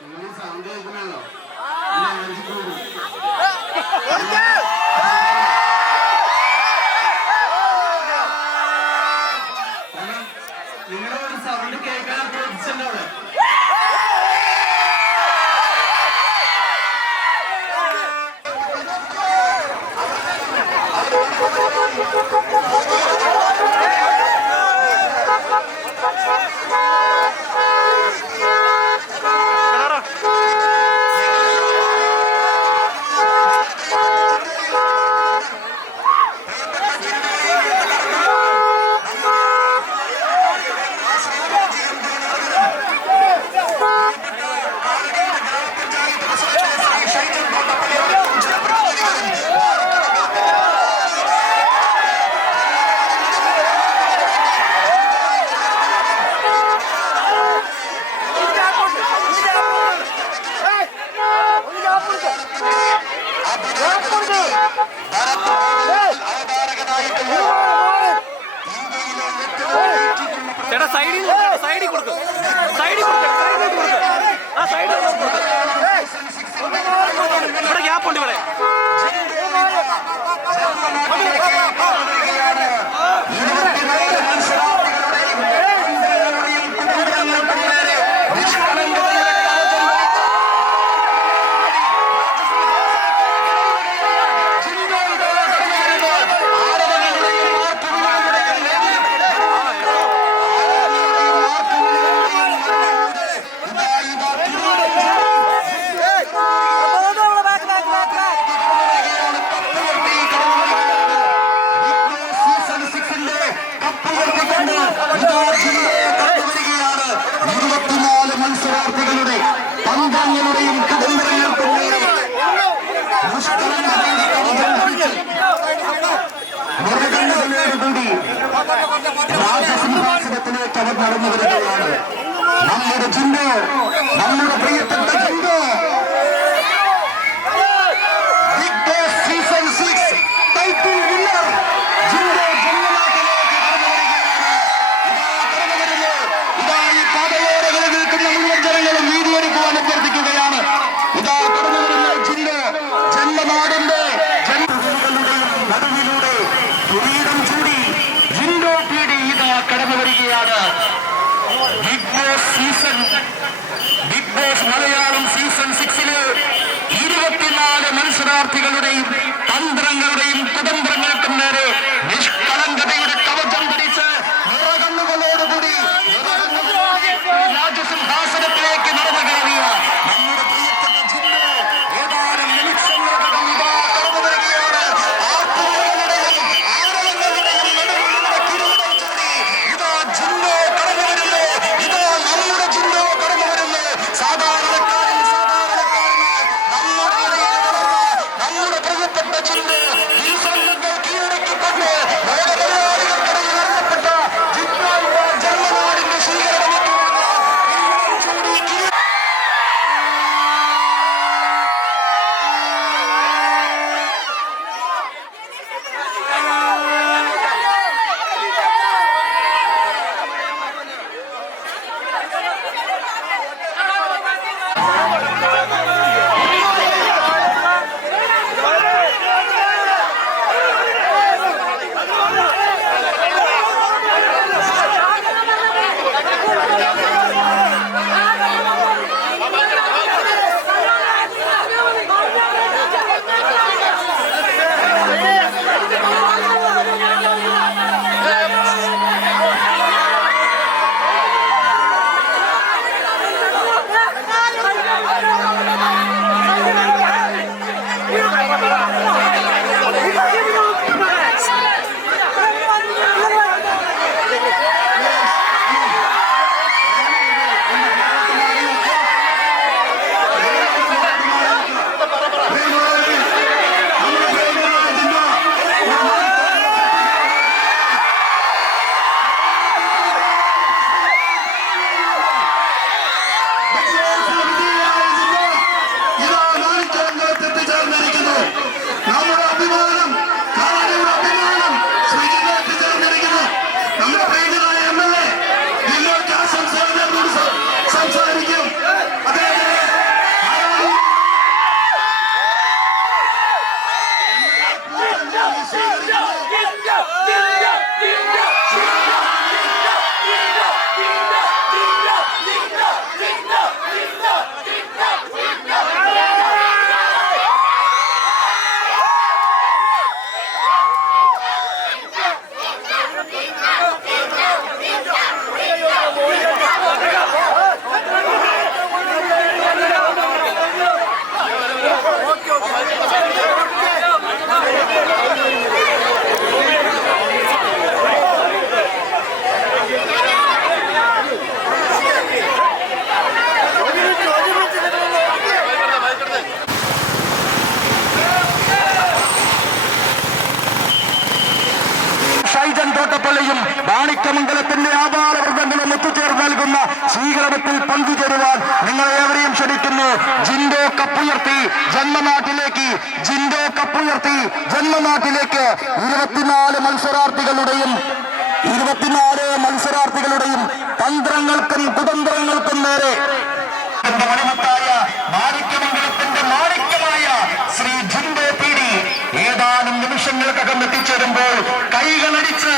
നിങ്ങൾ സൗണ്ട് കേൾക്കണല്ലോ നിങ്ങളൊരു സൗണ്ട് കേൾക്കാൻ പ്രതീക്ഷ ചേട്ടാ സൈഡിൽ സൈഡിൽ കൊടുക്കും സൈഡിൽ കൊടുക്കും സൈഡിൽ കൊടുക്കും ആ സൈഡിൽ ഇവിടെ ഗ്യാപ്പുണ്ട് ഇവിടെ രാജസിംഹാസനത്തിലേക്ക് അവർ നടന്നു വരികയാണ് നമ്മുടെ ചിന്തോ നമ്മുടെ പ്രിയപ്പെട്ട ചിന്തോ സ്ഥാനാർത്ഥികളുടെയും തന്ത്രങ്ങളുടെയും Yeah. കോട്ടപ്പള്ളിയും മാണിക്കമംഗലത്തിന്റെ ആപാല വൃദ്ധങ്ങളും ഒത്തുചേർന്ന് നൽകുന്ന സ്വീകരണത്തിൽ പങ്കുചേരുവാൻ നിങ്ങളേവരെയും ക്ഷണിക്കുന്നു. ജിൻഡോ കപ്പുയർത്തി ജന്മനാട്ടിലേക്ക് ജിൻഡോ കപ്പുയർത്തി ജന്മനാട്ടിലേക്ക് ഇരുപത്തിനാല് മത്സരാർത്ഥികളുടെയും ഇരുപത്തിനാല് മത്സരാർത്ഥികളുടെയും തന്ത്രങ്ങൾക്കും കുതന്ത്രങ്ങൾക്കും നേരെ. മണിമത്തായ മാണിക്ക പറയുമ്പോൾ കൈകളടിച്ച്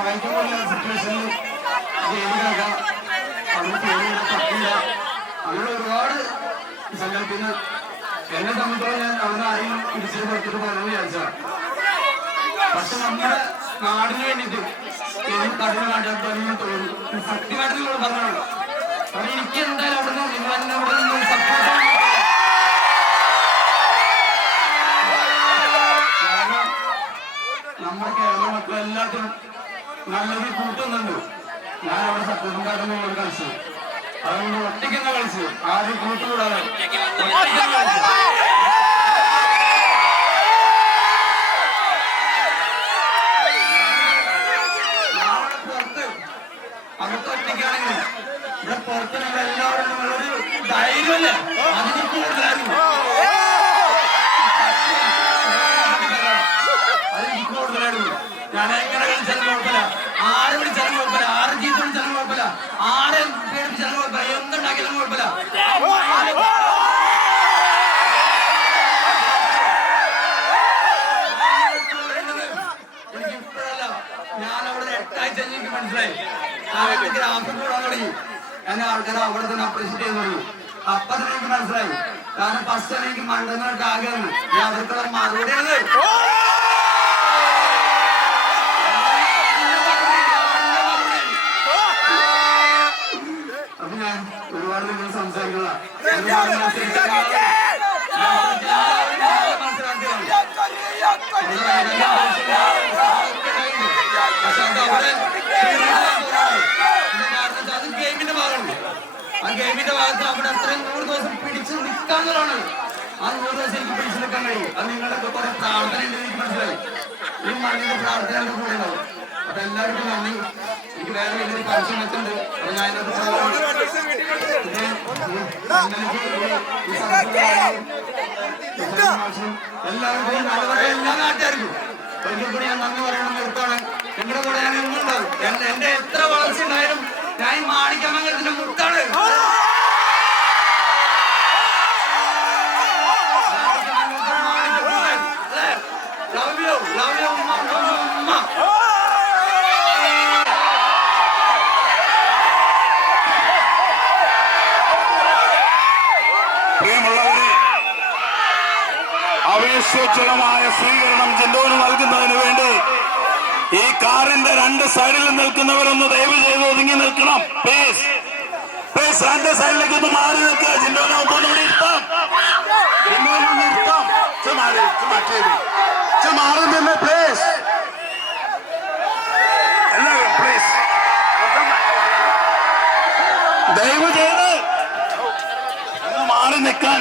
സഹായിക്കാൻ പറ്റുന്ന സിറ്റുവേഷനിൽ ജയിലിലൊക്കെ അവർക്ക് ജയിലിലൊക്കെ പറ്റില്ല എന്നെ സംബന്ധിച്ചോളം ഞാൻ അവിടെ ആരെയും പിടിച്ചു കൊടുത്തിട്ട് പറഞ്ഞു വിചാരിച്ചതാണ് പക്ഷെ നമ്മുടെ നാടിന് വേണ്ടിയിട്ട് ഏത് കഠിന വേണ്ടാത്തതെന്ന് തോന്നി സത്യമായിട്ട് നിങ്ങൾ പറഞ്ഞാണ് കാരണം എനിക്ക് എന്തായാലും അവിടെ നിന്ന് നിങ്ങൾ എന്നെ അവിടെ നിന്ന് സപ്പോർട്ട് പുറത്ത് നമ്മളെല്ലാവരും നമ്മളൊരു ധൈര്യമല്ലേ അതിന് കൂടുതലായിരുന്നു ആൾക്കാർ അവിടെ തന്നെ അപ്രീഷിയേറ്റ് ചെയ്ത് തുടങ്ങി. അപ്പൊ തന്നെ എനിക്ക് മനസ്സിലായി. കാരണം ഫസ്റ്റ് തന്നെ എനിക്ക് മണ്ടങ്ങളൊക്കെ ആകെയാണ് ഞാൻ അവർക്കുള്ള മറുപടി ആണ്. അപ്പൊ ഞാൻ ഒരുപാട് നിങ്ങൾ സംസാരിക്കുന്ന അത് ഭാഗത്ത് അവിടെ അത്രയും നൂറ് ദിവസം പിടിച്ചു നിൽക്കാന്നുള്ളതാണ്. ആ നൂറ് ദിവസം എനിക്ക് പിടിച്ചു നിൽക്കാൻ കഴിയും. അത് നിങ്ങളുടെ കുറെ പ്രാർത്ഥന ഉണ്ട് എനിക്ക് മനസ്സിലായി. ഈ മണ്ണിന്റെ പ്രാർത്ഥന കൂടെ ഉണ്ടാവും അപ്പൊ എല്ലാവർക്കും നന്ദി. എനിക്ക് വേറെ വലിയൊരു ഫംഗ്ഷൻ അപ്പൊ ഞാൻ എല്ലാവർക്കും എല്ലാ നാട്ടുകാർക്കും ഒരിക്കൽ കൂടി ഞാൻ നന്ദി പറയണം നിർത്താൻ നിങ്ങളുടെ കൂടെ ഞാൻ എന്റെ എത്ര വളർച്ച ഉണ്ടായാലും ഞാൻ മാണിക്കമംഗലത്തിന്റെ മുട്ടാണ് ലവ് ആവേശോജ്വലമായ സ്വീകരണം ജിൻഡോന് നൽകുന്നതിന് കാറിന്റെ രണ്ട് സൈഡിൽ നിൽക്കുന്നവരൊന്ന് ദയവ് ചെയ്ത് ഒതുങ്ങി നിൽക്കണം. പ്ലീസ് പ്ലീസ് രണ്ട് സൈഡിലേക്ക് ഒന്ന് മാറി നിൽക്കുക ജിൻഡോനെ ദയവ് ചെയ്ത് മാറി നിൽക്കാൻ.